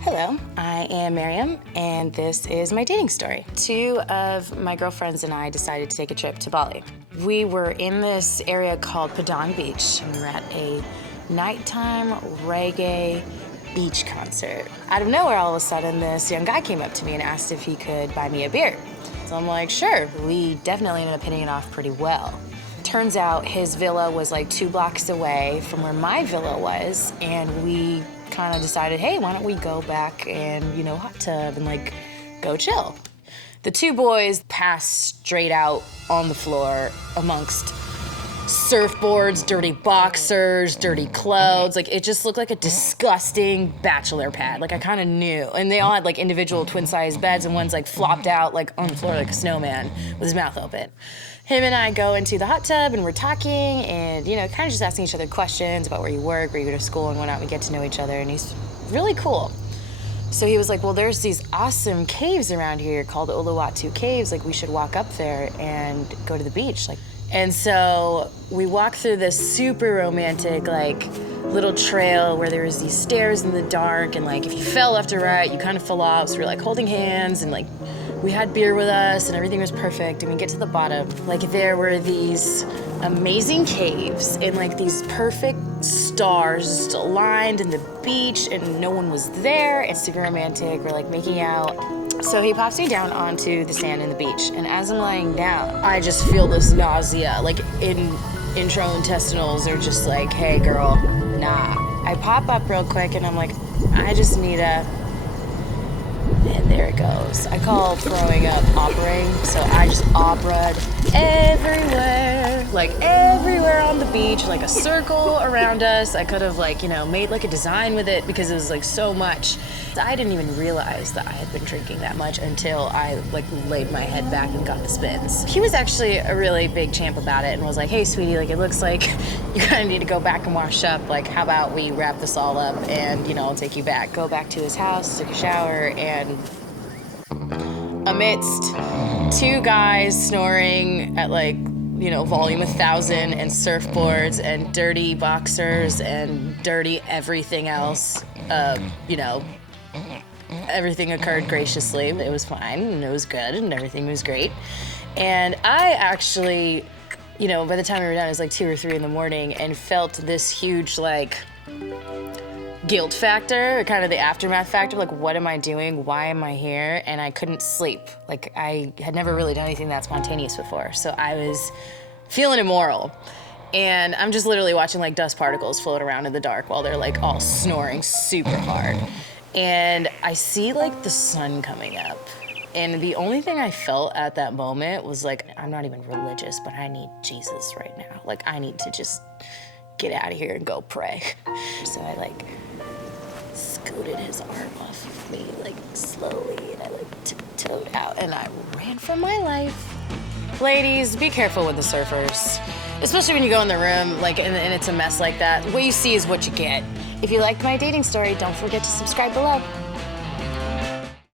Hello, I am Miriam, and this is my dating story. Two of my girlfriends and I decided to take a trip to Bali. We were in this area called Padang Beach, and we were at a nighttime reggae beach concert. Out of nowhere, all of a sudden, this young guy came up to me and asked if he could buy me a beer. So I'm like, sure. We definitely ended up hitting it off pretty well. Turns out his villa was like 2 blocks away from where my villa was, and we kind of decided, hey, why don't we go back and, hot tub and like go chill. The two boys passed straight out on the floor amongst surfboards, dirty boxers, dirty clothes. Like, it just looked like a disgusting bachelor pad. Like, I kind of knew. And they all had like individual twin-sized beds, and one's like flopped out like on the floor like a snowman with his mouth open. Him and I go into the hot tub and we're talking and, kind of just asking each other questions about where you work, where you go to school and whatnot. We get to know each other, and he's really cool. So he was like, well, there's these awesome caves around here called the Uluwatu Caves. Like, we should walk up there and go to the beach. And so we walked through this super romantic, little trail where there was these stairs in the dark, and if you fell left or right, you kind of fell off. So we were holding hands, and we had beer with us, and everything was perfect. And we get to the bottom, there were these amazing caves and these perfect stars just aligned in the beach, and no one was there. It's super romantic. We're making out. So he pops me down onto the sand in the beach, and as I'm lying down, I just feel this nausea, intestinals are just hey girl, nah. I pop up real quick and I'm like, I just need a, and there it goes. I call throwing up operaing, so I just operaed everywhere on the beach, a circle around us. I could have made a design with it because it was so much. I didn't even realize that I had been drinking that much until I laid my head back and got the spins. He was actually a really big champ about it and was like, hey sweetie, it looks like you kind of need to go back and wash up. How about we wrap this all up and I'll take you back. Go back to his house, took a shower, and amidst 2 guys snoring at volume 1,000 and surfboards and dirty boxers and dirty everything else, everything occurred graciously. It was fine and it was good and everything was great. And I actually, by the time we were done, it was 2 or 3 in the morning, and felt this huge guilt factor, kind of the aftermath factor, what am I doing? Why am I here? And I couldn't sleep. I had never really done anything that spontaneous before, so I was feeling immoral. And I'm just literally watching dust particles float around in the dark while they're all snoring super hard. And I see the sun coming up. And the only thing I felt at that moment was I'm not even religious, but I need Jesus right now. I need to just get out of here and go pray. So I scooted his arm off of me slowly, and I tiptoed out and I ran for my life. Ladies, be careful with the surfers, especially when you go in the room and it's a mess like that. What you see is what you get. If you liked my dating story, don't forget to subscribe below.